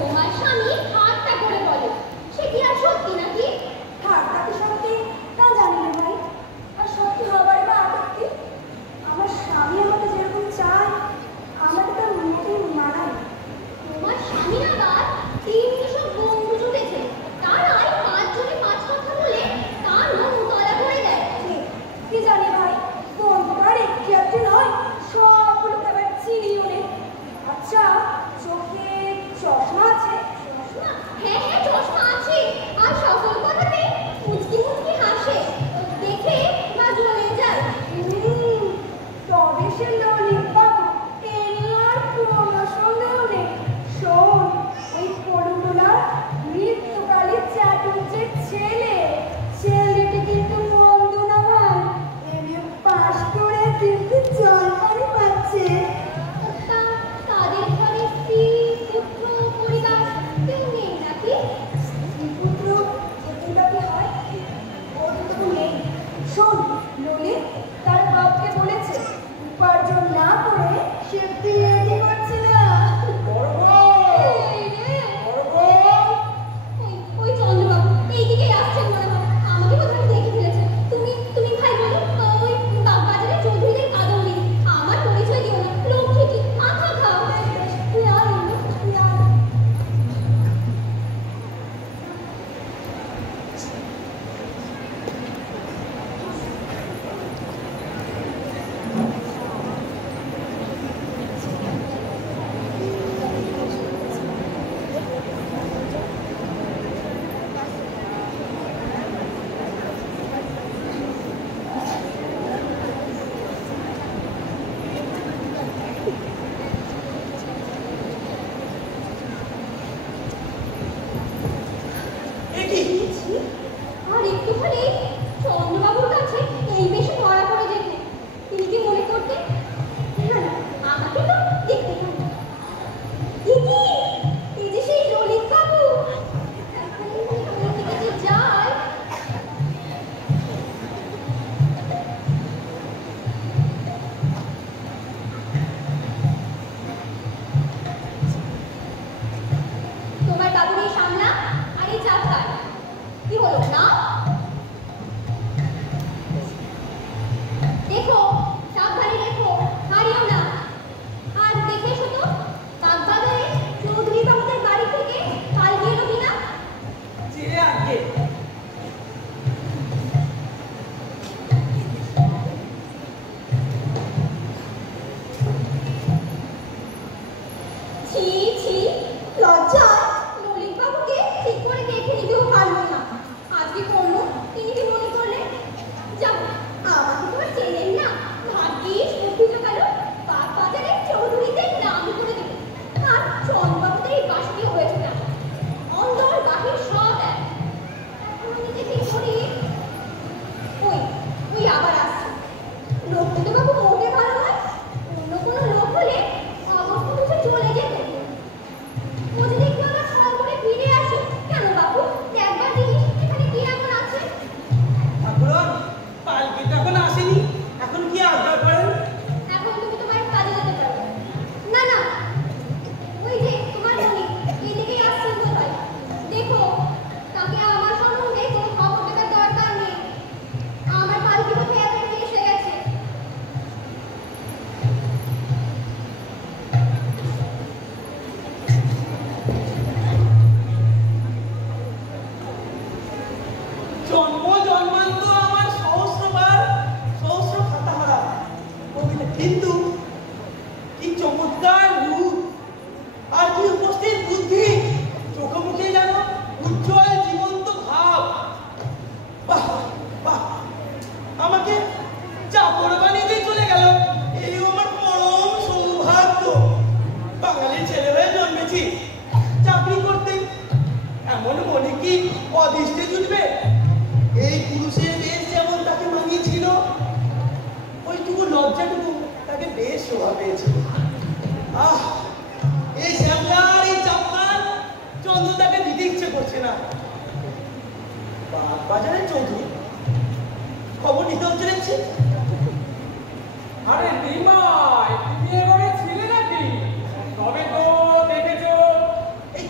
তোমার স্বামী ঠাট্টা করে বলে, সে কি আর সত্যি নাকি? ঠাট্টা কি সত্যি তা জানি না ভাই, আর সত্যি হবার বা আপত্তি? আমার স্বামী আমাকে যেরকম চায় আমাকে তার মোটেই মানায়। তোমার স্বামী আবার তিনটে সব বন্ধু জুটেছে, তারাই 5 জনে 5 কথা বলে তার মন উতলা করে দেয়। কি জানি ভাই, বন্ধু আর একটি একটি নয়, সবগুলোকে আবার চিনিও নেই। আচ্ছা, চোখে চশমা আছে? চশমা? হ্যাঁ হ্যাঁ, চশমা আছে, আর সকল কথাতে মুচকি মুচকি হাসে, দেখে না জ্বলে যায়। তবে সে ললিত বাবু, এ নিয়ে আর কোনো সন্দেহ নেই। শোন, ওই পড়ুগুলার মৃত্যুকালে চাটুর্যের ছেলেটি কিন্তু মন্দ না ভাই, এমএ পাশ করে কিন্তু জলপানি পাচ্ছে। তাদের ঘরে স্ত্রী, পুত্র, পরিবার কেউ নেই নাকি? পুত্র যেদিনটা হয় ওর তো নেই। শোন, ললিত তার বাপকে বলেছে উপার্জন না করে সে বিয়ে করছে না। ওই চন্দ্রবাবু এইদিকে আসছেন মনে হয়, আমাকে কোথাও দেখে ফেলেছে। তুমি ভাই বলো, ওই বাগবাজারে চৌধুরীদের কাদম্বিনী, আমার পরিচয় দিও না, লোক ঠিকই আখা খাও। তুই আয়, তুই আয়। আর একটুখানি চন্দ্রবাবুর কাছে এই বেশি ধরা পড়ে যেত, তিনি কি মনে করতেন? না না, আমাকে তো দেখতে পান। এই যে সেই ললিত বাবু, এখন ওই দিকে যে যায়। তোমার বাবুর এই সামনা আর এই চাপকার কি হলো না? দেখো, সাবধানে দেখো, হারিও না। আর দেখে এসো তো, বাগবাজারে চৌধুরী বাবুদের বাড়ি থেকে কাল গেল কিনা? চিড়ে আগে ছি ছি, লজ্জায় ললিত বাবুকে ঠিক করে দেখে নিতেও পারলো না। আজকে করলো, তিনি কি মনে করলেন? যাও, আমাকে তো আর চেনেন না, ভাগ্যিস অভিযোগ গেল বাগবাজারে চৌধুরীদের নাম করে দিল। আর চন্দ্রবাবুদের এই বাসটি হয়েছে না, অন্দর বাহির সব এক। এখন আমি যে কি করি? ওই আবার আসছে। লক্ষ্মীত বাবু মোটে ভালো নয়, অন্য কোনো লোক হলে অবস্থা বুঝে চলে যেত। ও যদি একটু আবার সর্বরে ফিরে আসে। কেন বাবু, দেখবার জিনিস এখানে কি এমন আছে? ঠাকুরন, পালকি তো এখন আসেনি, এখন কি আজ্ঞা করেন? এখন তুমি তোমার কাজে যেতে পারো। না না, ওই যে তোমার মনি এইদিকেই আসছেন বোধহয়। দেখো, তাকে আমার সম্বন্ধে কোনো খবর দেওয়ার দরকার নেই। আমার পালকি বোধহয় এতক্ষণে এসে গেছে। জন্ম জন্মান্ত আমার সহস্রবার সহস্র খাতাহারা কবিতা, কিন্তু কি চমৎকার রূপ আর কি উপস্থিত বুদ্ধি, চোখে মুখে যেন উজ্জ্বল জীবন্ত ভাব। বাহ বাহ, আমাকে চাকর বানিয়ে দিয়ে চলে গেল, এই আমার পরম সৌভাগ্য। বাঙালির ছেলে হয়ে জন্মেছি, চাকরি করতে এমন মনে কি অদৃষ্টে জুটবে? এই পুরুষের বেশ যেমন তাকে মানিয়েছিল, ওইটুকু লজ্জাটুকু তাকে বেশ শোভা পেয়েছিল। আহ, এই শ্যামলার এই চাপকার চন্দ্রটাকে দিতে ইচ্ছে করছে না। বাজারে চৌধুরী খবর নিতে হচ্ছে দেখছি। আরে নিমাই, তুমি এবারে ছিলে নাকি? তবে তো দেখেছো। এই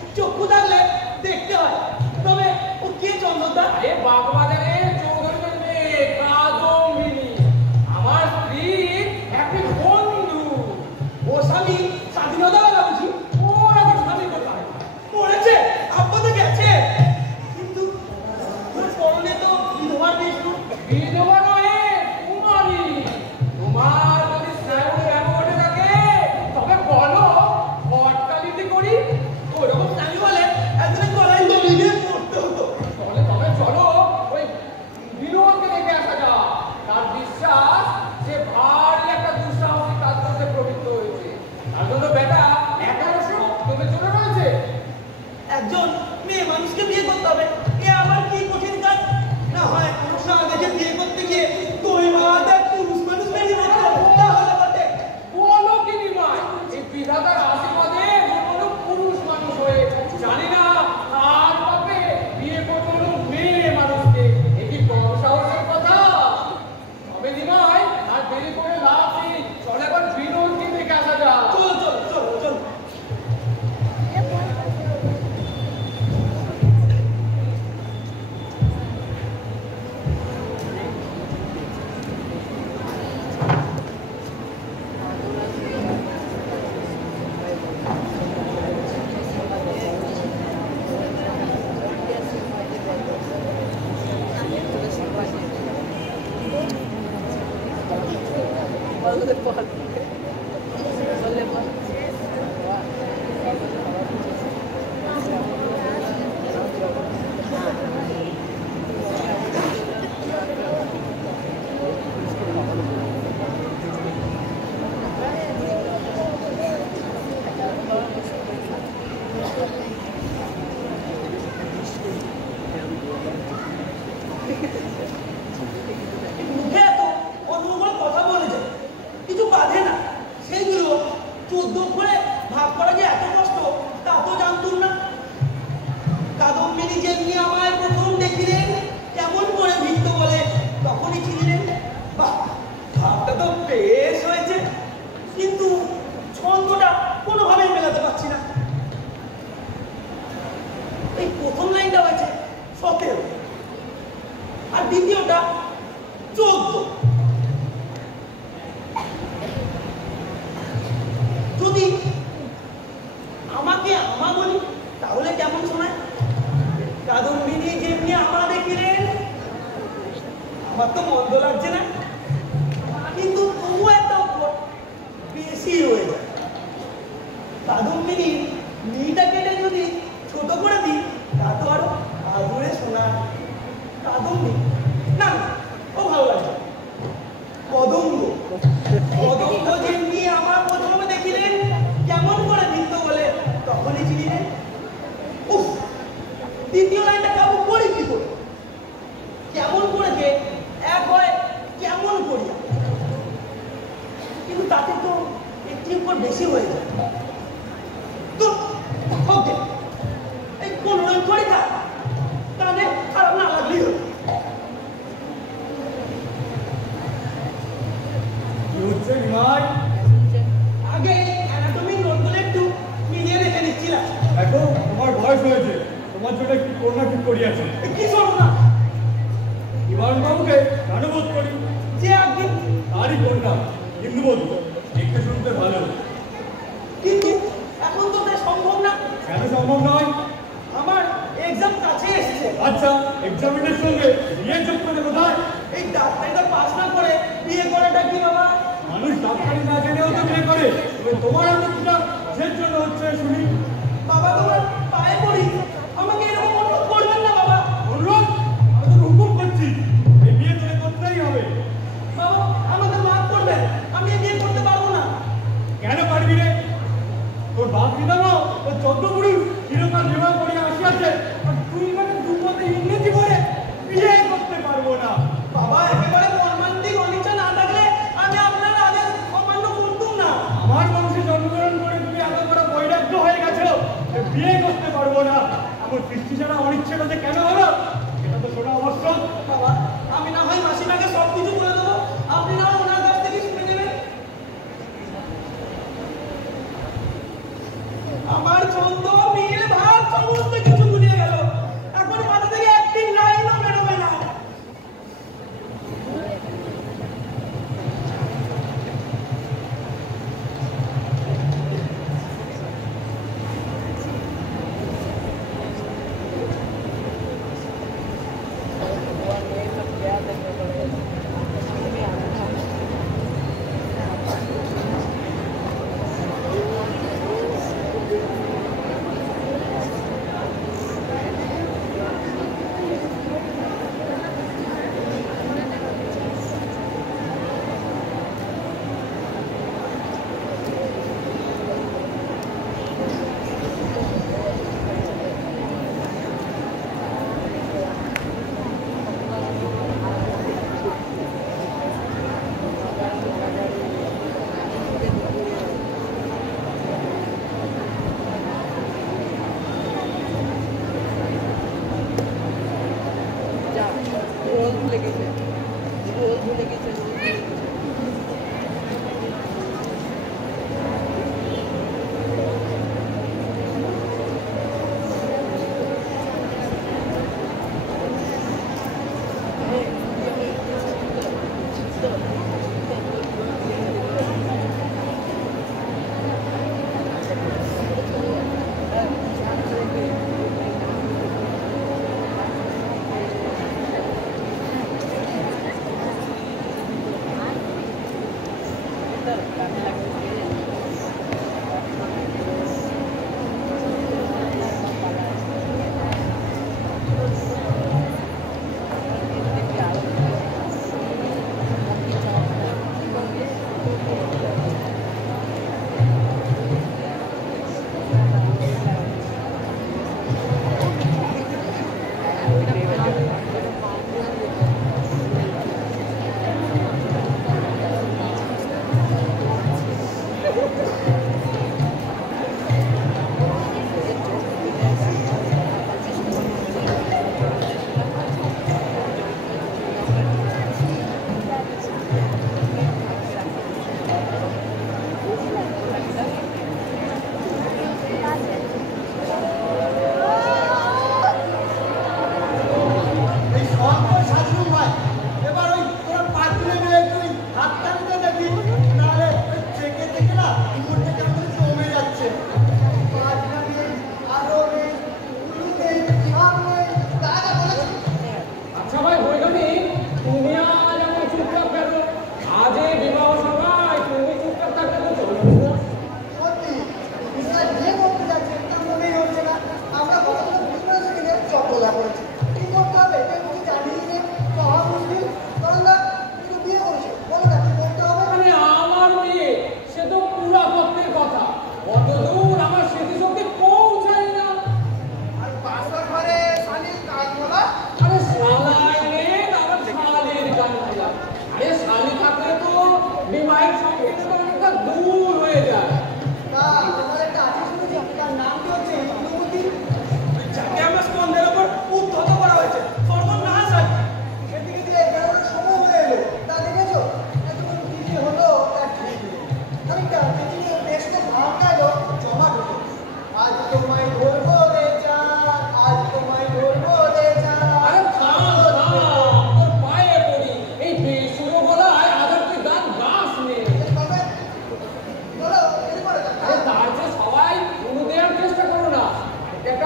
মুখে এত অনুভব কথা বলে যায়, কিছু বাধে না। সেইগুলো 14 করে ভাগ করা যে এত কষ্ট তা তো জানতুম না। কাদম্বিনী যেমনি আমায় প্রথম দেখিলেন কেমন করে ভিত্ত বলে তখনই চিনলেন। বাহ, ভাবটা তো বেশ হয়েছে, কিন্তু ছন্দটা কোনোভাবেই মেলাতে পারছি না। এই প্রথম লাইনটা হয়েছে 17 আর দ্বিতীয়টা 14। যদি আমাকে আমা বলি তাহলে কেমন শোনায়? কাদম্বিনী যেমনি আমা দেখিলেন, আমার তো মন্দ লাগছে না, কিন্তু তবু একটা বেশি হয়ে যায়। কাদম্বিনীর মিটা কেটে যদি ছোট করে দিই তা তো আরো আদুরে শোনায়। কাদম্বিনী না, ও ভালো লাগে। কদম্ব, কদম্ব যেমনি আমার প্রথমে দেখিলেন কেমন করে ভিত্ত বলে তখনই চিনিলেন। উফ, দ্বিতীয় লাইনটা কাবু করি কি করে? কেমন করে যে এক হয় কেমন করিয়া, কিন্তু তাতে তো একটি উপর বেশি হয়ে যায়। তো ওকে, এই কোন রকম করে থাক, তাহলে খারাপ না লাগলেই হলো। কি হচ্ছে নিমাই? আগে অ্যানাটমি নোটগুলো একটু মিলিয়ে রেখে নিচ্ছিলাম। দেখো, তোমার বয়স হয়েছে, তোমার জন্য একটু করোনা ঠিক করিয়াছে। কি শোনো না, নিবারণ বাবুকে জানবোধ করি, যে একদিন, তারই কন্যা ইন্দুবধূ, দেখতে শুনতে ভালো। কিন্তু এখন তো তা সম্ভব না। কেন সম্ভব নয়? আমার এক্সাম কাছে এসেছে। আচ্ছা, এক্সামিনের সঙ্গে বিয়ে যোগ করে কোথায়? এই ডাক্তারিটা পাস না করে বিয়ে করাটা কি বাবা? মানুষ ডাক্তারি না জেনেও তো বিয়ে করে। তবে তোমার এতটা কিসের জন্য হচ্ছে শুনি? বাবা তোমার পায়ে পড়ি, আমাকে এরকম অনুরোধ করবেন না বাবা। অনুরোধ? আমি তো হুকুম করছি, এই বিয়ে তোকে করতেই হবে। বাবা আমাকে মাফ করবেন, আমি এই বিয়ে করতে পারবো না। কেন পারবি রে? তোর বাপ পিতামহ ও চন্দ্রপুরুষ চিরকাল বিবাহ করিয়া আসিয়াছে, আর তুই মানে দুপদে ইংরেজি পড়ে বিয়ে করতে পারবো না। বাবা একেবারে মর্মান্তিক অনিচ্ছা না থাকলে আমি আপনার আদেশ অমান্য করতুম না। আমার বংশে জন্মগ্রহণ করে তুমি এত বড় বৈরাগ্য হয়ে গেছো যে বিয়ে করতে পারবো না। আমার সৃষ্টি ছাড়া অনিচ্ছেটা যে কেন হলো সেটা তো শোনা আবশ্যক। বাবা আমি না হয় মাসিমাকে সব কিছু বলে দেবো, আপনি না হয় ওনার কাছ থেকে শুনে নেবেন। আমার ছন্দ মিল ভাব সমস্ত কিছু ভুলিয়ে গেল, এখন মাথা থেকে একটি লাইনও বেরোবে না।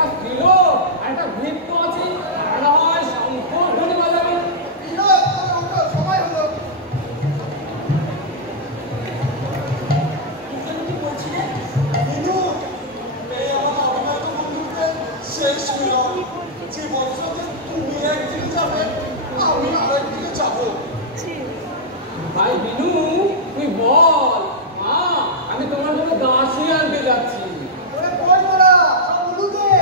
একটা স্ত্রীলোক আর একটা ভৃত্য আছে, তারা হয় শঙ্খ ধ্বনি বাজাবে। সময় হলো। শেষ মিলন যে বছরে তুমি একদিকে যাবে আমি আরেকদিকে যাবো। ভাই বিনু, তুই বল, মা আমি তোমার জন্য দাসী আনতে যাচ্ছি। ওরে কই তোরা সব উলুদে।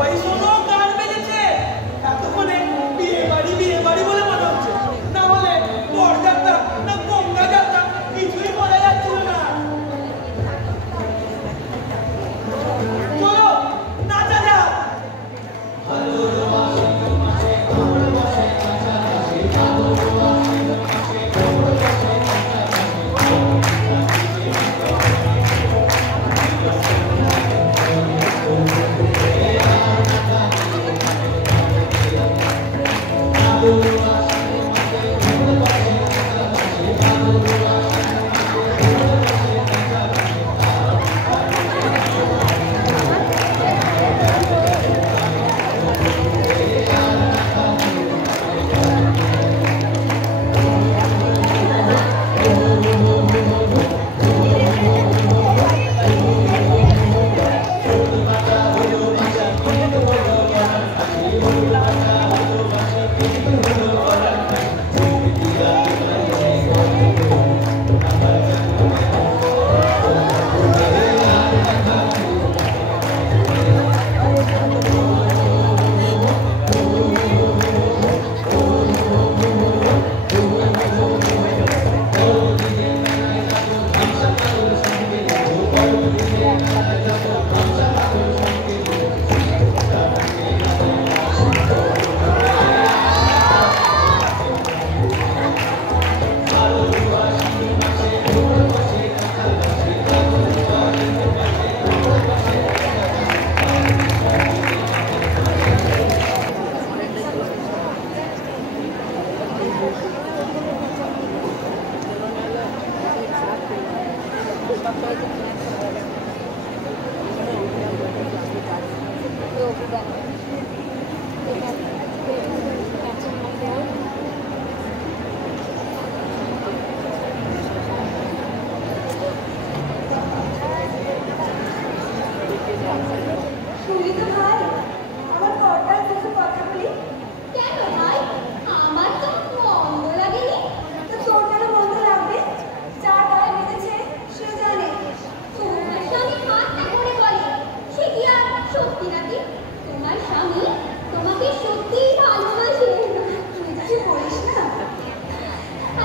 ওই শোনো গান বেজেছে, এতক্ষণে বিয়ে বাড়ি বলে মনে হচ্ছে, না হলে বরযাত্রা না গঙ্গা যাত্রা কিছুই বলা যাচ্ছিল না। চলো নাচা যাক। শুনলি তো ভাই, আমার কর্তার কিছু কথা বলি। কেন ভাই, আমার তো মন্দ লাগেনি। তো তোর কেন মন্দ লাগবে? যা গায়ে বেঁধেছে সে জানে। তোমার স্বামী হাতটা করে বলে, সে কি আর সত্যি নাকি? তোমার স্বামী তোমাকে সত্যিই ভালোবাসে। তুই কিছু বলিস না।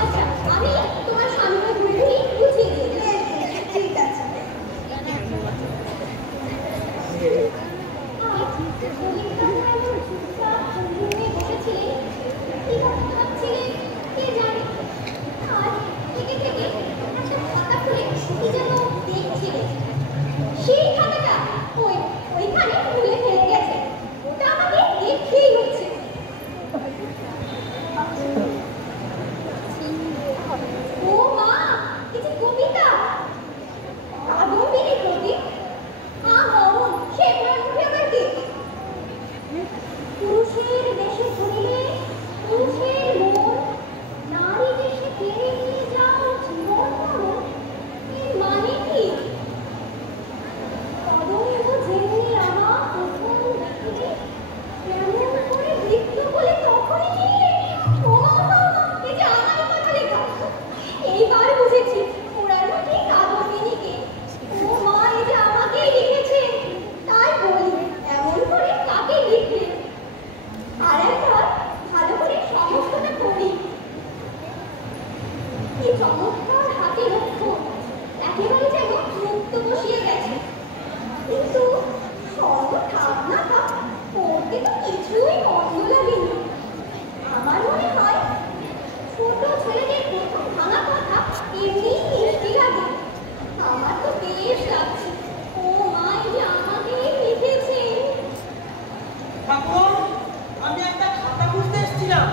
আচ্ছা, আমি তোমার স্বামীকে ঘুরে বুঝিয়ে দিই। ঠিক আছে। সেই খাতাটা ওইখানে ভুলে ফেলে গেছে। ওটা আমাকে দেখতেই হচ্ছে। ও মা, কিছু কবিতা আদম্বিনী কবি মরণ সে মুখে আবার কি? পুরুষের দেশে ধরিলে পুরুষের মন, নারী দেশে কেড়ে নিয়ে যাও জীবন মরণ। এর মানে কি? কদম্ব যেমনি আমার প্রথম দেখিলে কেমন করে বৃত্ত বলে তখনই নিলে। ও মা, এই যে আমার কথা লেখা। এইবার বুঝেছি ওনার মধ্যে কাদম্বিনীকে। ও মা, এই যে আমাকেই লিখেছে। তাই বলি, এমন করে কাকে লিখলে? আর একবার ভালো করে সমস্তটা পড়ি। কি চমৎকার হাতে লক্ষ্য, একেবারে যেন মুক্ত বসিয়ে গেছে। কিন্তু স্বর্ণ থাক না থাক, পড়তে তো কিছুই মন্দ লাগেনি। আমার মনে হয় ছোট ছেলেদের প্রথম ভাঙা কথা এমনি মিষ্টি লাগে। আমার তো বেশ লাগছে। ও মা, এই যে আমাকেই লিখেছে। ঠাকুর, আমি একটা খাতা খুঁজতে এসেছিলাম।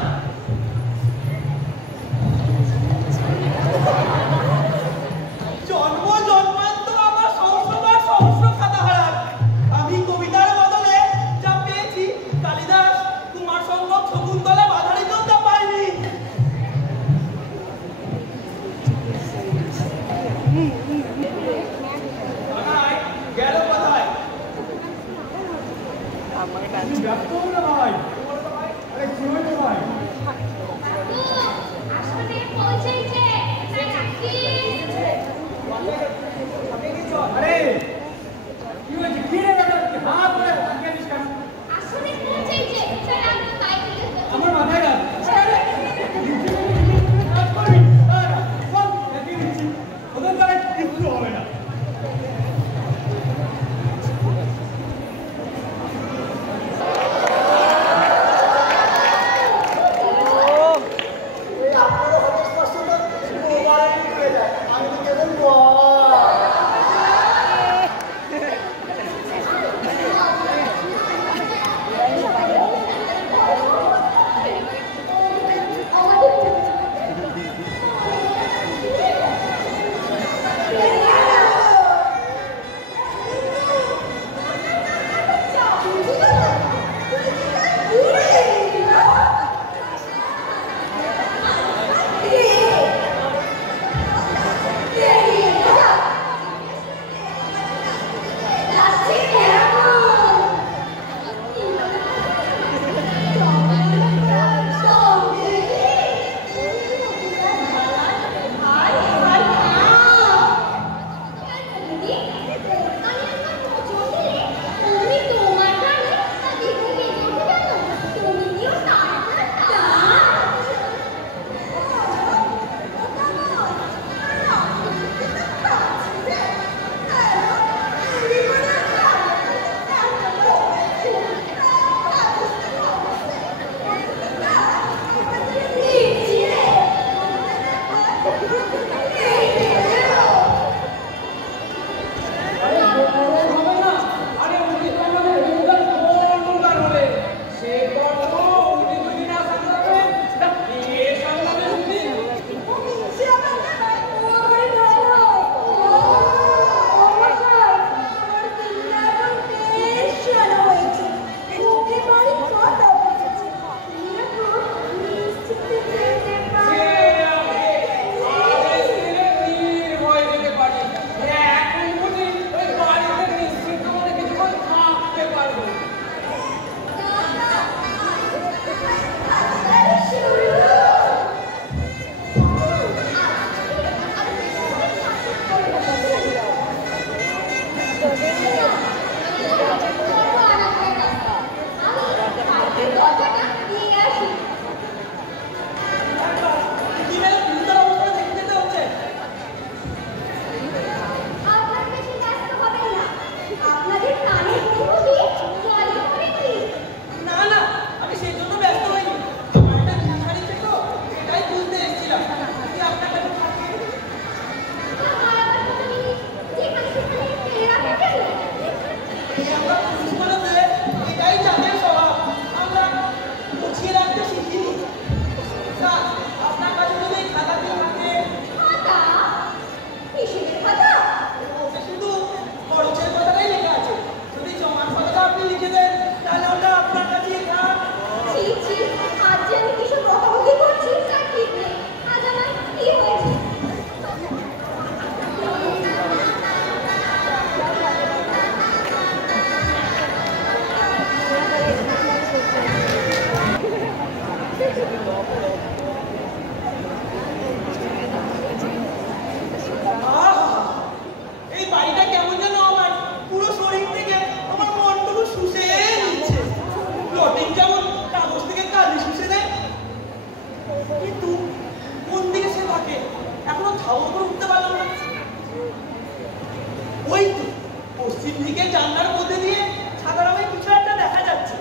পশ্চিম দিকে জানলার মধ্যে দিয়ে সাদা রঙের কিছু একটা দেখা যাচ্ছে।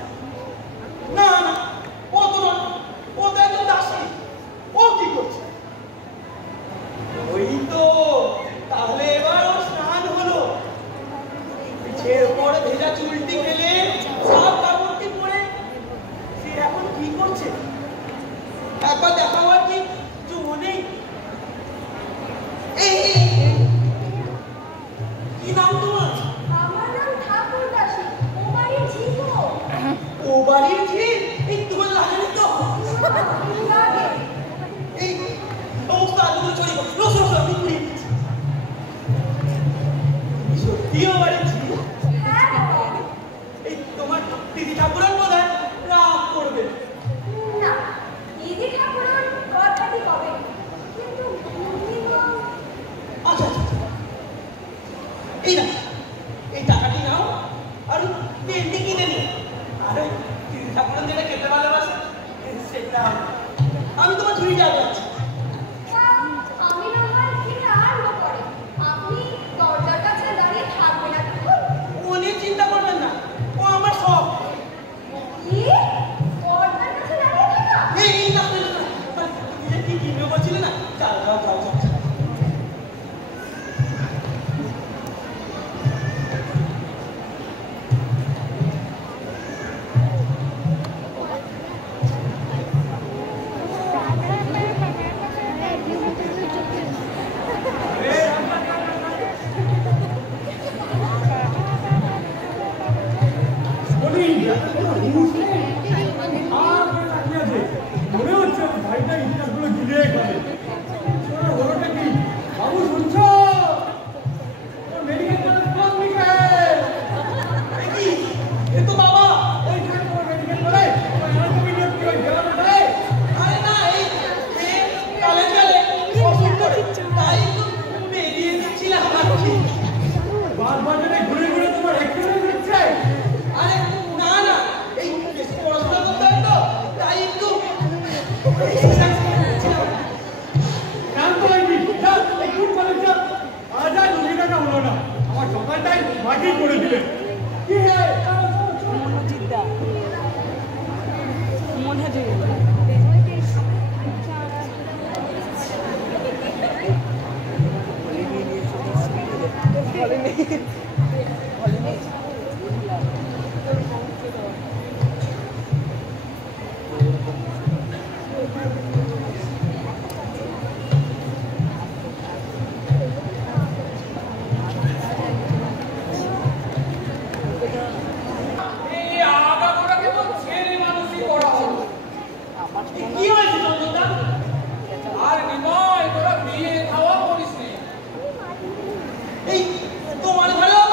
না না, ও তো নয়, ও তো একজন দাসী। ও কি করছে? ওই তো, তাহলে এবার ও স্নান হলো। পিঠের উপর ভেজা চুলটি ফেলে সাপ কাপড়টি পরে সে এখন কি করছে? একবার দেখাবার কি কিছু মনেই। কি নাম তোমার? আমার নাম ঠাকুর দাসী। ও বাড়ির ঝি গো। ও বাড়ির ঝি? এই তোমার লাগেনি তো? লাগে। এই সমস্ত আগুলো চড়ি রস রস আমি পুড়িয়ে দিচ্ছি। সত্যি ও বাড়ির ঝি? হ্যাঁ বাবা। এই তোমার দিদি ঠাকুরান বোধহয় রাগ করবে। না, দিদি ঠাকুরন কথাটি কবে, কিন্তু বুদ্ধিমান। আচ্ছা আচ্ছা আচ্ছা। এই না, এই টাকাটি নাও আর পেনটি কিনে নিও। আর ওই দিদি ঠাকুরান যেটা খেতে ভালোবাসে সেটা আমি তোমার ঝুড়িটা যাচ্ছি। আমি না হয় খেতে আরম্ভ করে। আপনি দরজার কাছে দাঁড়িয়ে থাকবেন এতক্ষণ? ও নিয়ে চিন্তা করবেন না, ও আমার সব। কি? দরজার কাছে দাঁড়িয়ে থাকা? এই না না না, তুমি যে কি কিনবে বলছিলে না, যাও যাও যাও যাও। মনে হচ্ছে ভাইটা ইতিহাসগুলো গিলে খাবে। ওটা কি বাবু শুনছো? মেডিকেল কলেজ কোন দিকে? কি এ তো বাবা। ওইখানে তোমার মেডিকেল কলেজ তুমি কি ওই দেওয়ালে? আরে না, এই কালে কালে অসুখ করে তাই একটু বেরিয়ে দিচ্ছিলাম আর কি। বারবার যেন ঘুরে ঘুরে তোমার এক্সিডেন্ট হচ্ছে। আরে না না, এই বেশি পড়াশোনা করতে হয় তো তাই একটু ক্লান্ত হয়নি। যাও, একটু কলেজ যাও। আজ আর রুগীটাটা হলো না। আমার সকালটাই মাটি করে দিলে। কি হে? মনোজিৎদা মনে হয় এই আগাগোড়াকে তো ছেলে মানুষই করা হলো। কি হয়েছে চন্দনদা? আর নিমাই তোরা বিয়ে খাওয়া করিস নি। এই তোমার ঘরেও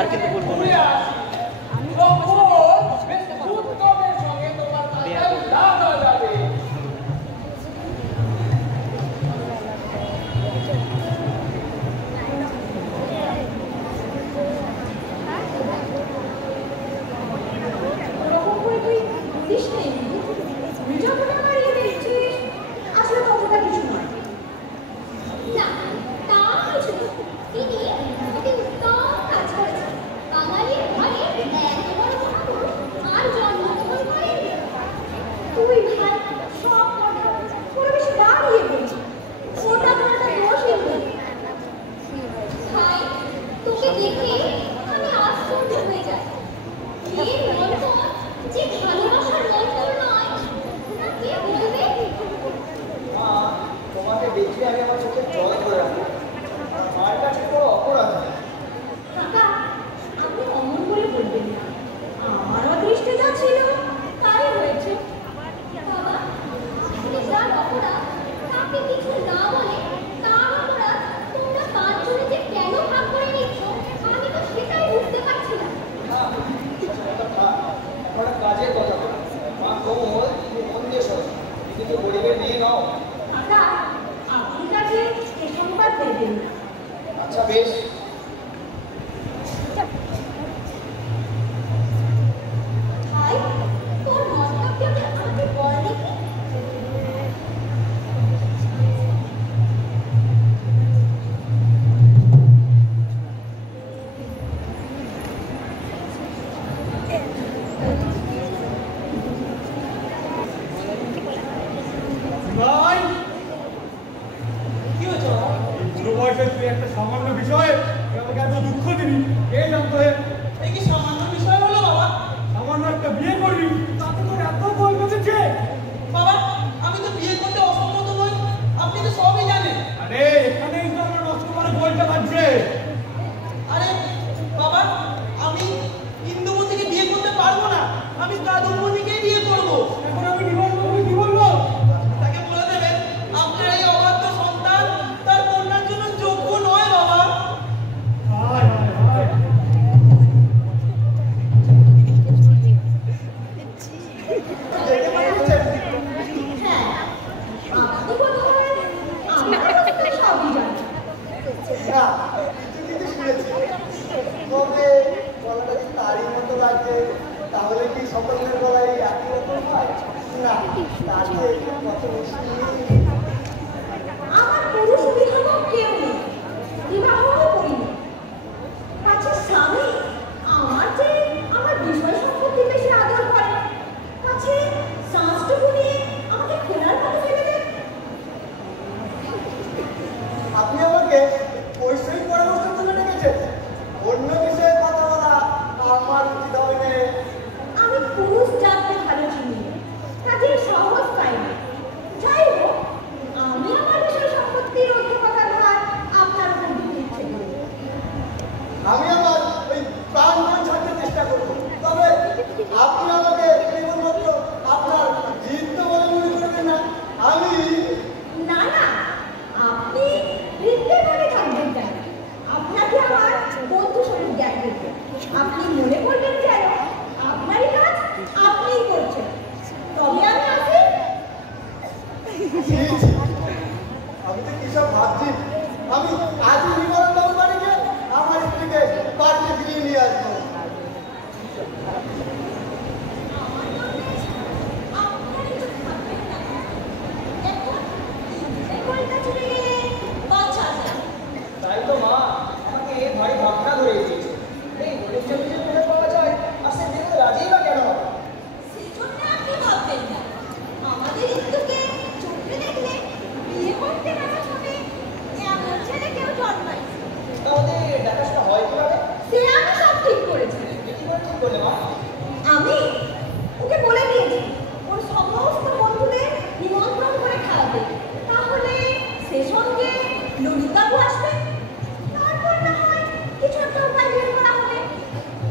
আর কিন্তু বলবো ঘুরে না। আসি। তখন বেশ উত্তমের সঙ্গে তোমার কাছে লাগা যাবে। ওরকম করে তুই বলিস না এমনি। তুই যখন আমার ইয়ে দেখছিস, আসলে ততটা কিছু নয়। না, তা কিছু না। তিনি অতি উত্তম কাজ করেছেন। বাঙালির ঘরে এত বড় ঠাকুর আর জন্মগ্রহণ করেন। তুই ভাই সব কথা করে বেশি বাড়িয়ে বলিস। ওটা তোর একটা দোষই নেই। ভাই, তোকে দেখে আমি আশ্চর্য হয়ে যাই। এর মন্তর যে ভালোবাসার মন্তর নয়, তা কে বলবে? মা, তোমাকে দেখলে আমি আমার চোখে জল ধরে রাখবো। আর মায়ের কাছে বড় অপরাধ। কাকা, আপনি অমন করে বলবেন না। আমার অদৃষ্টে যা ছিল তাই হয়েছে। বাবা, আপনি যার অপরাধ তাকে কিছু না বলে তার অপরাধ তোমরা পাঁচজনে যে কেন ভাগ করে নিচ্ছ, আমি তো সেটাই বুঝতে পারছি না। না, সেটা থাক। এখন একটা কাজের কথা বলো। মা কোমল, তুমি মন দিয়ে শোনো। তুমি কিন্তু গরিবের মেয়ে নাও। কাকা, আপনি কাছে এ সংবাদ দেবেন না। আচ্ছা বেশ, ভাই, তোর মন্তব্যটা আমাকে বল দেখি। ভাই, কি হয়েছে বাবা? এই বুড়ো বয়সে তুই একটা সামান্য বিষয়ে আমাকে এত দুঃখ দিবি, এই জানতো হে। এই কি সামান্য বিষয় হলো বাবা? সামান্য একটা বিয়ে করবি, তাতে তোর এত বই বেঁচেছে। বাবা, আমি তো বিয়ে করতে অসম্মত নই। আপনি তো সবই জানেন। আরে এখানেই তো আমার নষ্ট করে বইটা বাজছে। আরে বাবা, আমি ইন্দুমতিকে বিয়ে করতে পারবো না। আমি কাদম্বতীকেই বিয়ে করবো। এখন আমি নিবন্ধকে কি বলবো? তাকে বলে দেবেন আপনার এই অবাধ্য সন্তান তার কন্যার জন্য যোগ্য নয় বাবা। হায় হায় হায়। হ্যাঁ, আপনি বোধহয় আমার কাছে সবই জানেন। না, কিছু কিছু শুনেছি। তবে গলাটা যদি তারই মতো লাগছে, তাহলে কি সকলের গলায় একই রকম হয়? না, তার চেয়ে একটু কত মিষ্টি। আমার পুরুষ বিবাহ কেউ নেই, বিবাহও করিনি। পাছে স্বামী আমার যে আমার বিষয় সম্পত্তি বেশি আদর করে, পাছে শ্বাসটুকু নিয়ে আমাকে খোলার মতো ফেলে দেন। আপনি আমাকে বৈষয়িক পরামর্শের জন্য ডেকেছেন। অন্য বিষয়ে কথা বলা আমার উচিত হবে না। আমি পুরুষ জাতকে ভালো চিনি, কাজেই সহজ পাই না। যাই হোক, আমি আমার বিষয় সম্পত্তির অধিকতার ভার আপনার উপর দিতে ইচ্ছে করি। আমি আমার ওই প্রাণপণ ছাড়তে চেষ্টা করবো। তবে আপনি আমাকে কেবলমাত্র আপনার জিত বলে মনে করবেন না। আমি না না, আপনি বৃত্তে মনে থাকবেন কেন? আপনাকে আমার বন্ধু স্বরূপ দেখবেন। আপনি মনে করবেন কেন আপনারই কাজ আপনিই করছেন। তবে আমি আসি। ছি, ছি। আমি তো কি সব ভাবছি। আমি আজই নিবারণ বাবু বাড়িকে আমার স্ত্রীকে বাড়িতে ফিরিয়ে নিয়ে আসবো। আপনার কিছু থাকবেন না। দেখুন, এগোলটা চলে গেলে বাচ্চা যায়। তাই তো মা আমাকে ভারী ভাবনা ধরে দিয়েছে। এই গরিব জমিতে ফেলে পাওয়া যায় আর সে দেখতে রাজি বা কেন হবে? সেজন্য আপনি ভাববেন না। আমাদের ইন্দুকে চোখে দেখলে বিয়ে করতে রাজি হবে এমন ছেলে কেউ জন্মায়। তাহলে দেখাশোনা হয় কিভাবে? সে আমি সব ঠিক করেছি। কি করে ঠিক করলে মা? আমি ওকে বলে দিয়েছি ওর সমস্ত বন্ধুদের নিমন্ত্রণ করে খাওয়াবে। তাহলে সে সঙ্গে ললিতাবু আসবে। তারপর না হয় কিছু একটা উপায় বের করা হবে।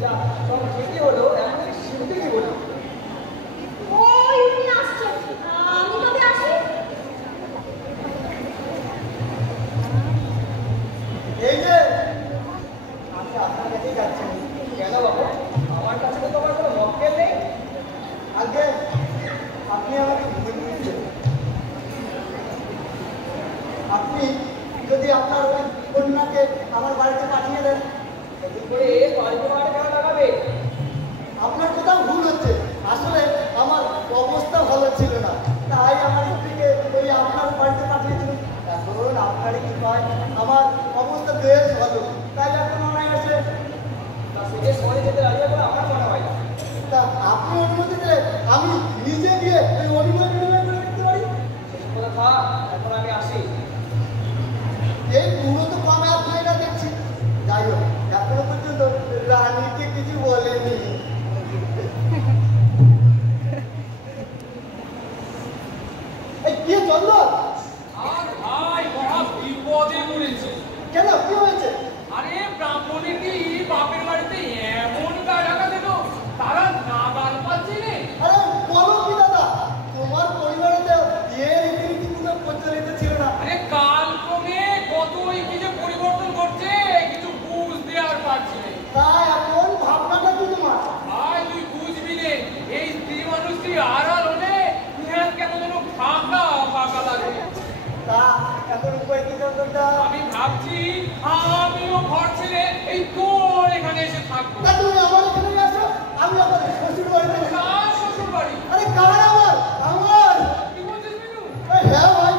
যা সব ঠিকই হলো। এখন শিল্পী কি বলি? ওই উনি আসছেন, আমি তবে আসি। এই যে আমি আপনার কাছেই যাচ্ছি। যদি আপনার ওই কন্যাকে আমার বাড়িতে পাঠিয়ে দেন। এতে করে বাড়িতে বাড়ি কেন লাগাবে? আপনার কোথাও ভুল হচ্ছে। আসলে আমার অবস্থা ভালো ছিল না, তাই আমার স্ত্রীকে ওই আপনার বাড়িতে পাঠিয়েছিল। এখন আপনারই কি পায়, আমার অবস্থা বেশ ভালো, তাই এখন অনায়াসে। তা সেটা শহরে যেতে রাজি বলে আমার মনে হয় না। তা আপনি অনুমতি দিলে আমি নিজে গিয়ে ওই অনিময় বিনিময় করে দেখতে পারি। সেসব কথা থাক, এখন আমি আসি। এই পুরো তো কম হাত হয় না দেখছি। যাই হোক, এখনো পর্যন্ত রানীকে কিছু বলেনি। এই কি চন্দন? আর ভাই মহা বিপদে পড়েছে। কেন, কি হয়েছে? আরে ব্রাহ্মণের কি বাপের বাড়িতে এমন গাড়াকা দিল, তারা নাগাল পাচ্ছে নে। আরে বলো কি দাদা, তোমার পরিবারেতে এর রীতিনীতি কোনো প্রচলিত ছিল না। আরে কালক্রমে কতই কি যে পরিবর্তন করছে, কিছু বুঝতে আর পারছি না। তা এখন ভাবনাটা কি তোমার? ভাই তুই বুঝবি নে, এই স্ত্রী মানুষটি আড়াল হলে কেন যেন ফাঁকা ফাঁকা লাগে। তা এখন উপায় কি চন্দনটা? আমি ভাবছি আমিও ঘর ছেড়ে এই তোর এখানে এসে থাকবো। তা তুমি আমার এখানে আসো, আমি আমার শ্বশুর বাড়িতে। কার শ্বশুর বাড়ি? আরে কার আমার? আমার। কি বলছিস বিনু? হ্যাঁ ভাই,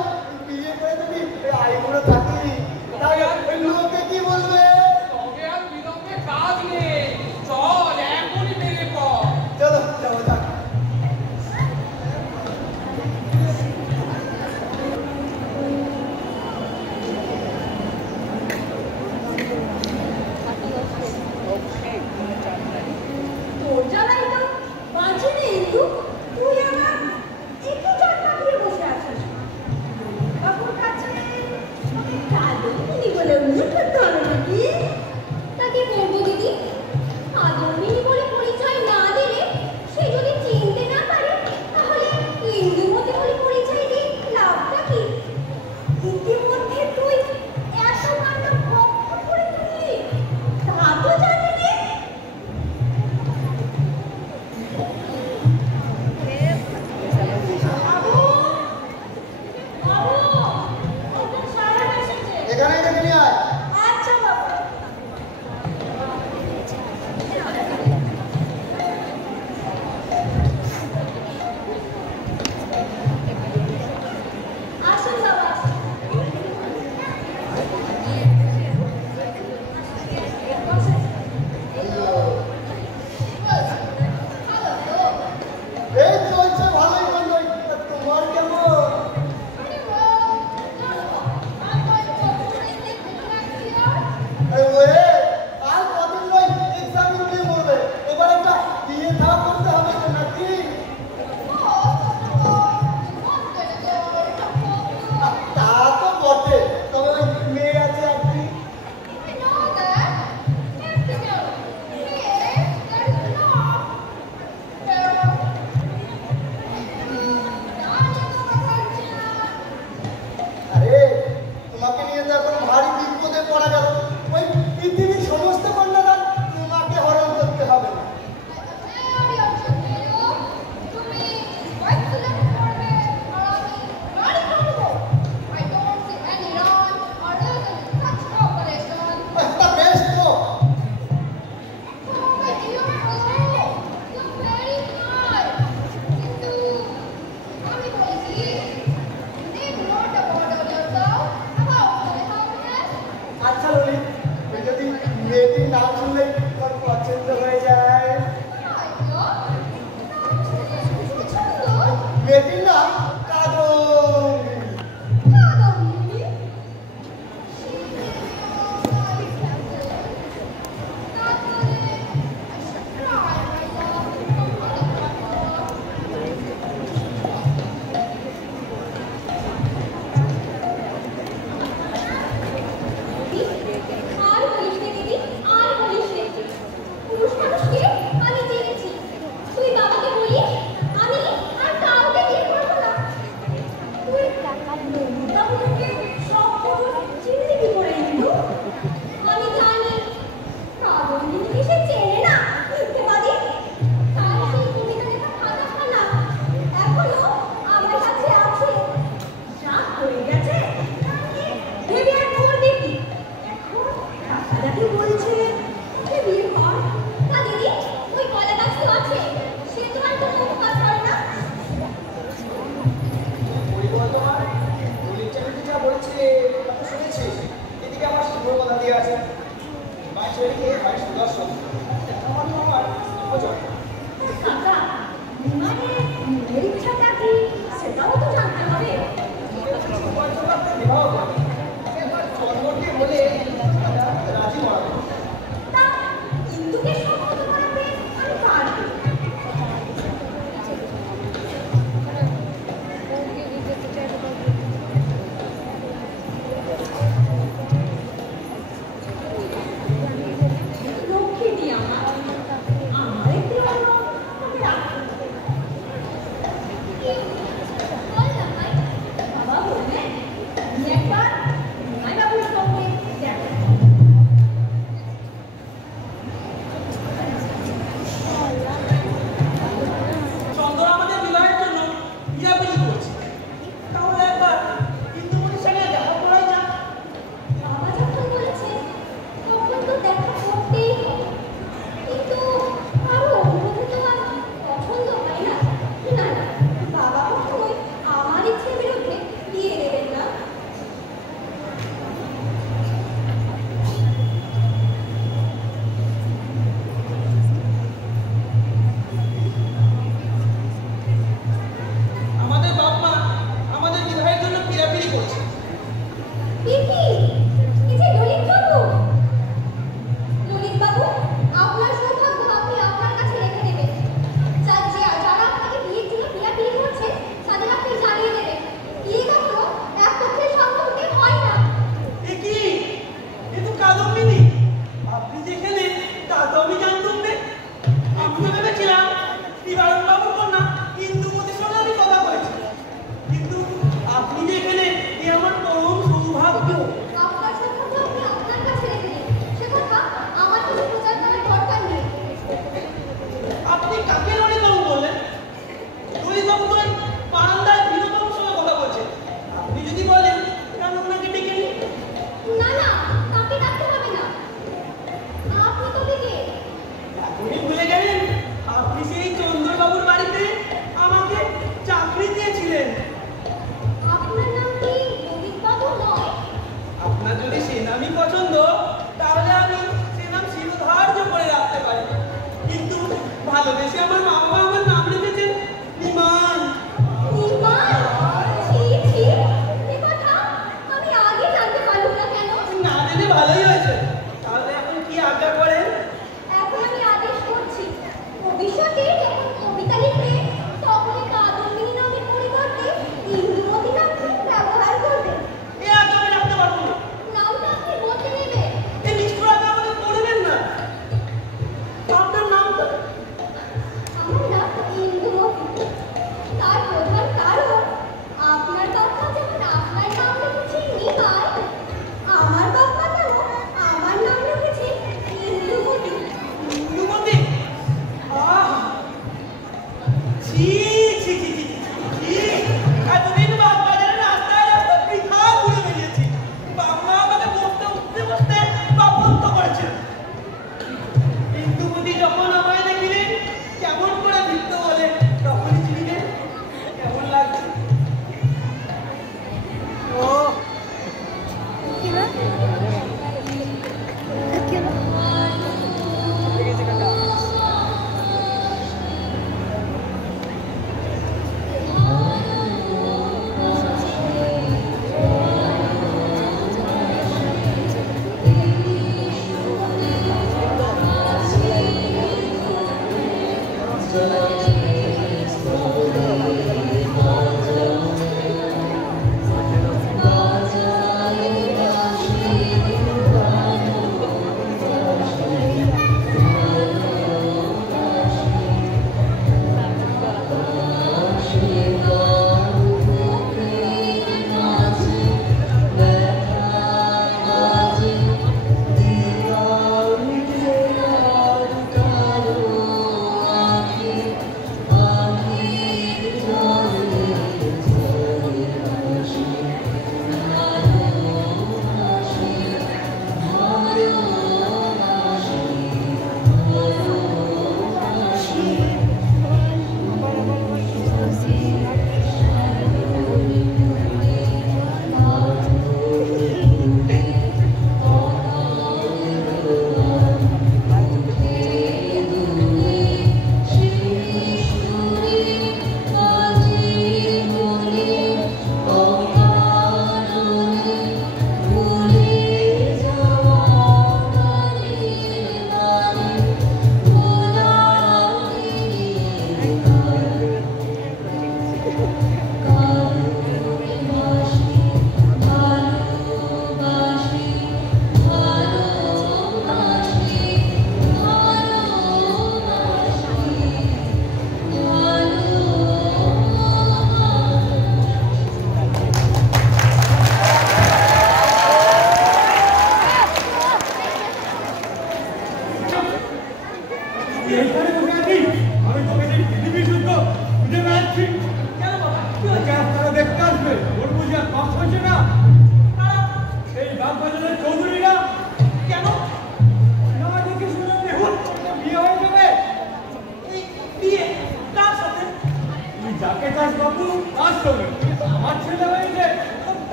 বিয়ে করে যদি আইবুড়ো থাকি তাহলে ওই লোকে কি বলবে? তবে আর বিলম্বে কাজ নেই, চল এখনই বেরিয়ে পড়। চলো যাবো, যাক। তোর জ্বালাই তো বাঁচি নেই একটু। তুই আমার একটু চট পাকিয়ে বসে আছিস। বাবুর কাছে তোকে কাদম্বিনী বলে উল্লেখ করতে হবে নাকি? তা কি করবো দিদি? কাদম্বিনী বলে পরিচয় না দিলে সে যদি চিনতে না পারে, তাহলে ইন্দুমতি বলে পরিচয় দিয়ে লাভটা কি? ইতিমধ্যে তুই এত কাণ্ড কখন করে তুললি তা তো জানি নে। এখানে ডেকে নিয়ে আয়। আচ্ছা বাবা। আসুন বাবা। এই চলছে ভালোই মন্দই, তা তোমার কেমন? আরে ওরে, আর কদিন নয় এক্সাম দিয়ে বলবে, এবার একটা বিয়ে থা করতে হবে তো নাকি? তা তো বটে, তবে ওই মেয়ে আছে একটি। আরে তোমাকে নিয়ে তো এখন ভারী বিপদে পড়া গেল। ওই পৃথিবীর সমস্ত কন্যাদান তোমাকে হরণ করতে হবে না। তা বেশ তো। আচ্ছা ললিত, ওই যদি মেয়েটির নাম শুনলেই তোমার পছন্দ হয়ে যায়। মেয়েটির নাম কাদম্বিনী। আর বলিস নে দিদি, আর বলিস নে। ছেড়ে হয় সুদর্শন। আমার আমার উপযোগ। কাকা, বিমানের নিজের ইচ্ছাটা কি সেটাও তো জানতে হবে। বিবাহ করে এবার চন্দ্রকে বলে রাজি মরাবো। তা ইন্দুকে সম্মত করাতে আমি পারবো। লক্ষ্মী দি আমার একটু অন্য তুমি রাখো। বল না ভাই। বাবা বললেন তুমি একবার বিনয় বাবুর সঙ্গে দেখা চন্দ্র আমাদের বিবাহের জন্য পিড়াপিড়ি করছে। তাহলে একবার ইন্দুমণির সঙ্গে দেখা করাই যাক। বাবা যখন বলেছে তখন তো দেখা করতেই হবে। কিন্তু কারো অনুরোধে তো আর পছন্দ হয় না। না না, বাবা কখনোই আমার ইচ্ছের বিরুদ্ধে বিয়ে দেবেন না। আমাদের বাপ মা আমাদের বিবাহের জন্য পিড়াপিড়ি করছে। পিপি, এই যে ললিতবাবু। ললিতবাবু, আপনার সৌভাগ্য আপনি আপনার কাছে রেখে দেবেন। যারা আপনাকে বিয়ের জন্য পিড়াপিড়ি করছে তাদের আপনি জানিয়ে দেবেন। বিয়ে কখনো এক পক্ষের সম্পর্কে হয় না। এ কি? এ তো কাদম্বিনী। আপনি যেখানে তা তো আমি জানতাম না। আমি তো ভেবেছিলাম বিবারণ বাবুর কন্যা ইন্দুমতির সঙ্গে আমি কথা বলেছি। কিন্তু আপনি যেখানে এ আমার পরম সৌভাগ্য। আপনার সৌভাগ্য আপনি আপনার কাছে রেখে দিন। সে কথা আমার কিছু প্রচার করার দরকার নেই। আপনি কাকে ললিতবাবু বললেন? ললিতবাবু তো ওই বারান্দায় বিনোদবাবুর সঙ্গে কথা বলছে। আপনি যদি বলেন তাহলে ওনাকে ডেকে নিন। না না, তাকে ডাকতে হবে না। আপনি তো কে? আপনি ভুলে গেলেন আপনি সেই চন্দ্রবাবুর বাড়িতে আমাকে চাকরি দিয়েছিলেন। আপনার নাম কি ললিতবাবু নয়? আপনার যদি সে নামই পছন্দ তাহলে আমি সে নাম শিরোধার্য করে রাখতে পারি। কিন্তু ভালোবেসে আমার মা বাবা আমার নাম রেখেছেন বিমান। নির্মাণ? ছি ছি, এ কথা আমি আগে জানতে পারলাম না কেন? না জেনে ভালোই হয়েছে। তাহলে এখন কি আজ্ঞা করেন? এখন আমি আদেশ করছি, ভবিষ্যতে যখন কবিতা লিখবে তখনই কাদম্বিনী নামের পরিবর্তে ইন্দুমতি নামটি ব্যবহার করবে। এ আজ্ঞা আমি রাখতে পারবো না। নামটা আপনি বলতে নেবে। এই নিষ্ঠুর আজ্ঞা আমাকে করবেন না। আপনার নাম তো আমার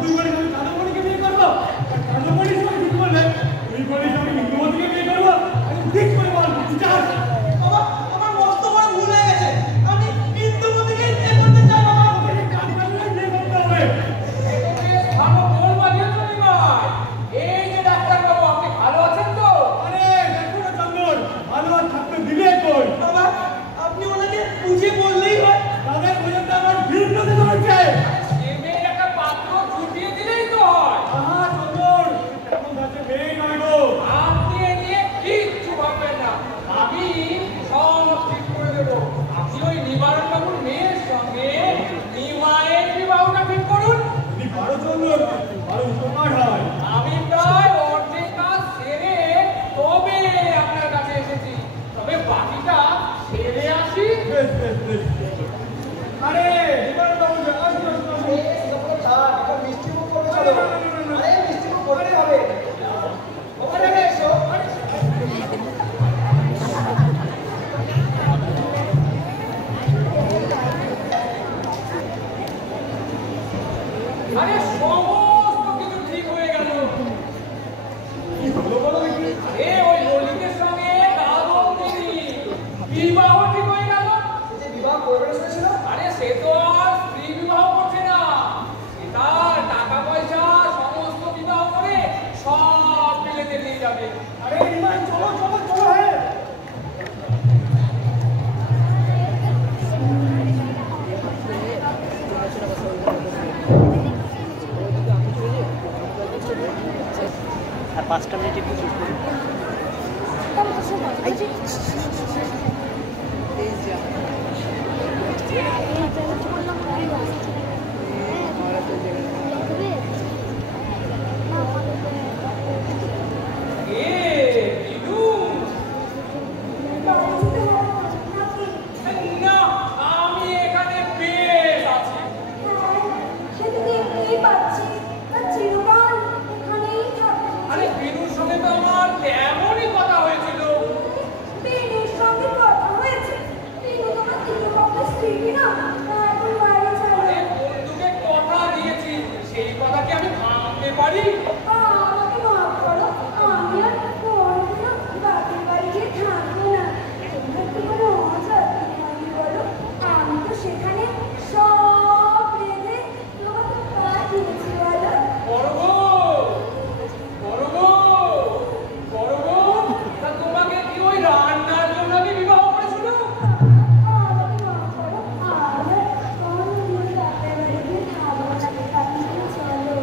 তুই বলিস আমি কাদম্বরীকে বিয়ে করবো, আর কাদম্বরীর সঙ্গে ঠিক করলে তুই বলিস আমি ইন্দুমতিকে বিয়ে করবো। আমি ঠিক করে বল তুই চাস? বাবা আমার মস্ত বড় ভুল হয়ে গেছে, আমি ইন্দুমতিকে বিয়ে করতে চাই বাবা। তোকে কাদম্বরীকে বিয়ে করতে হবে। ভালো গোল বাজিয়ে চলি ভাই। এই যে ডাক্তারবাবু, আপনি ভালো আছেন তো? আরে দেখো না চন্দন, ভালো আর থাকতে দিলে কই? বাবা আপনি ওনাকে বুঝিয়ে বললেই হয়। তাদের পর্যন্ত আমার ভিড় নদী ধরেছে। সে মেয়ের একটা পাত্র জুটিয়ে দিলেই তো হয়। আহা চন্দন, এখন কাছে মেয়ে নয় গো। আপনি এ নিয়ে কিচ্ছু ভাববেন না, আমি সব ঠিক করে দেবো। আপনি ওই নিবারণ বাবুর মেয়ের সঙ্গে নিমায়ের বিবাহটা ঠিক করুন। যদি ভালো চন্দন ভালো উপকার হয়। আমি প্রায় অর্ধেক কাজ সেরে তবে আপনার কাছে এসেছি, তবে বাকিটা সেরে আসি। বেশ বেশ বেশ। আরে এবার বাবু আসুন আসুন আসুন। এই সবটা থাক, এখন মিষ্টি মুখ করবে চলো। আরে মিষ্টি মুখ করতে হবে। ওখানে এসো। আরে সমস্ত কিছু ঠিক হয়ে গেল। কি হলো বলো দেখি? এ ওই ললিতের সঙ্গে কাদম্বিনী বিবাহ ঠিক হয়ে গেল। এই যে বিবাহ করবে এসেছিল, আরে সে তো আর স্ত্রী বিবাহ করছে না, সে তার টাকা পয়সা সমস্ত বিবাহ করে সব বিলেতে নিয়ে যাবে। আরে ইমান চলো চলো চলো হে। আর 5টা মিনিট একটু শেষ করি। এ বিনু, নাকি না আমি এখানে বেশ আছি। সে তো দেখতেই পাচ্ছি, আর চিরকাল এখানেই থাকবে। আরে বিনুর সঙ্গে তো আমার তেমনই কথা হয়েছিল। বেণুর সঙ্গে কথা হয়েছে। বেণু তোমার তৃতীয় স্ত্রী না, এখন বাইরে ছাড়া। আরে বন্ধুকে কথা দিয়েছি, সেই কথা কি আমি ভাঙতে পারি? আমাকে মাফ করো, আমি আর কোনোদিনও বাপের বাড়ি গিয়ে থাকবো না। তোমরা কি কোনো অজাতি আমি বলো? আমি তো সেখানে সব রেঁধে তোমাকে পাঠিয়েছি বলো। করব করব করব। তা তোমাকে কি ওই রান্নার জন্য আমি বিবাহ করেছিল? আমাকে মাফ করো, আমি আর কোনোদিনও বাপের বাড়ি গিয়ে থাকবো না। আপনি চলো।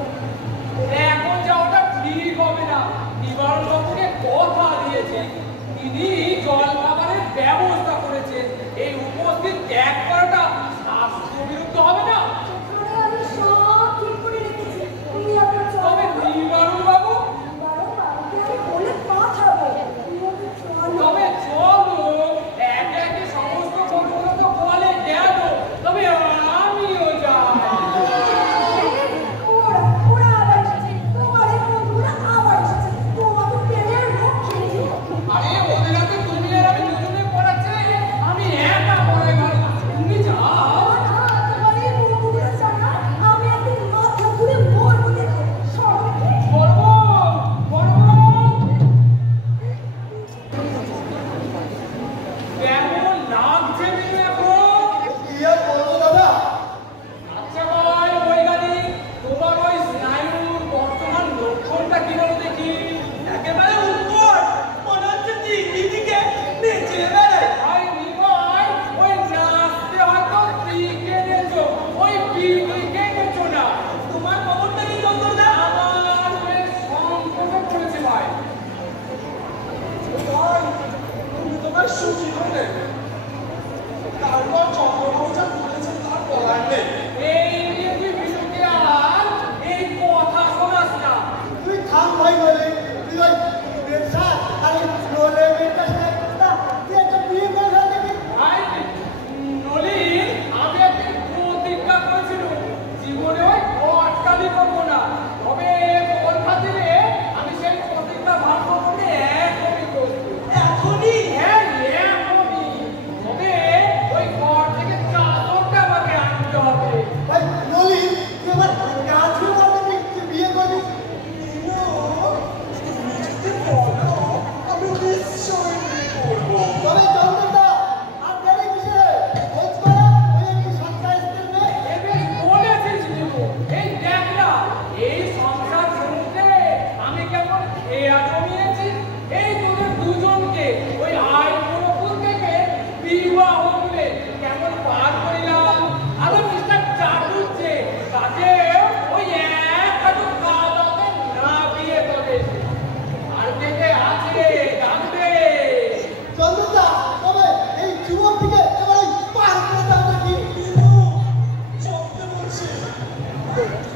এখন যাওয়াটা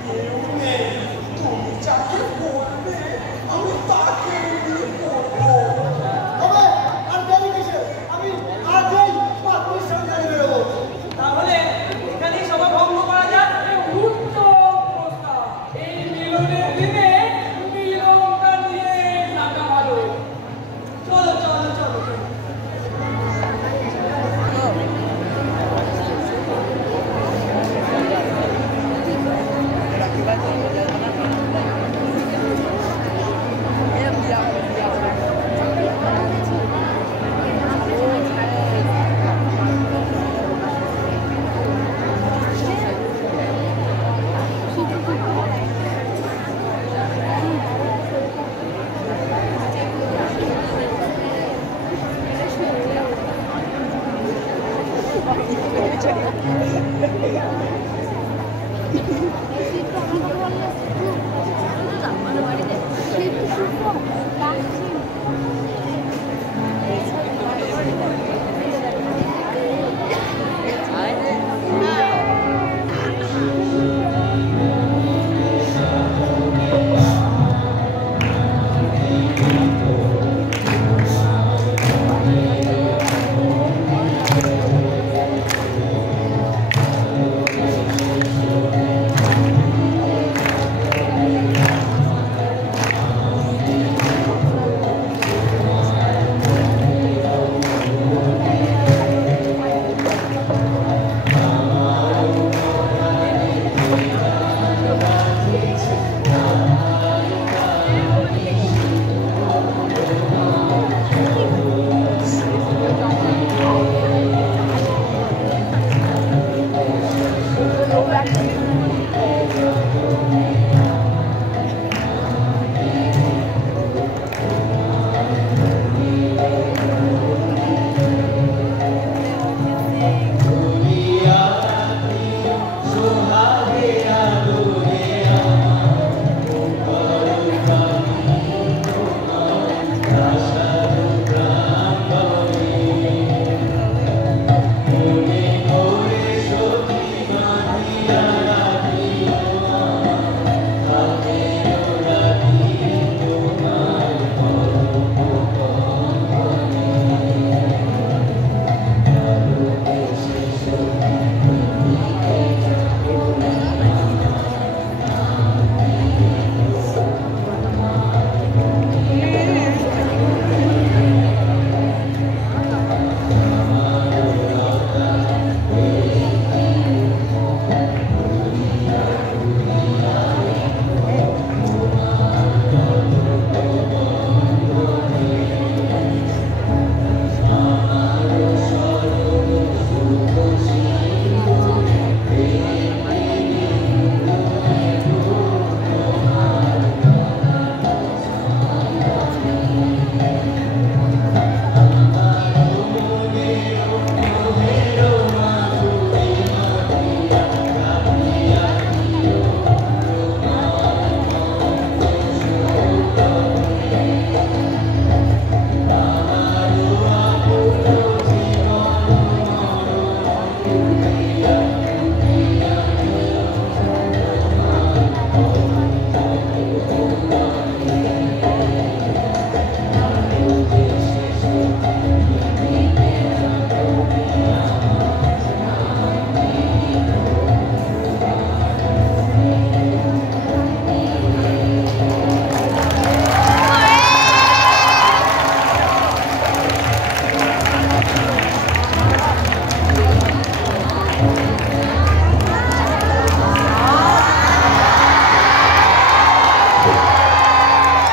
কেউ নেই। তুমি যাকে বলবে আমি তাকে নিয়ে করবো। তবে আর দেরি কিসের? আমি আজই পাত্রীর সঙ্গে বেরোবো। তাহলে এখানেই সভা ভঙ্গ করা যাক। উত্তম প্রস্তাব। এই মিলনের দিনে মিলনটা নিয়ে থাকা ভালো। চলো চলো চলো চলো। Thank you.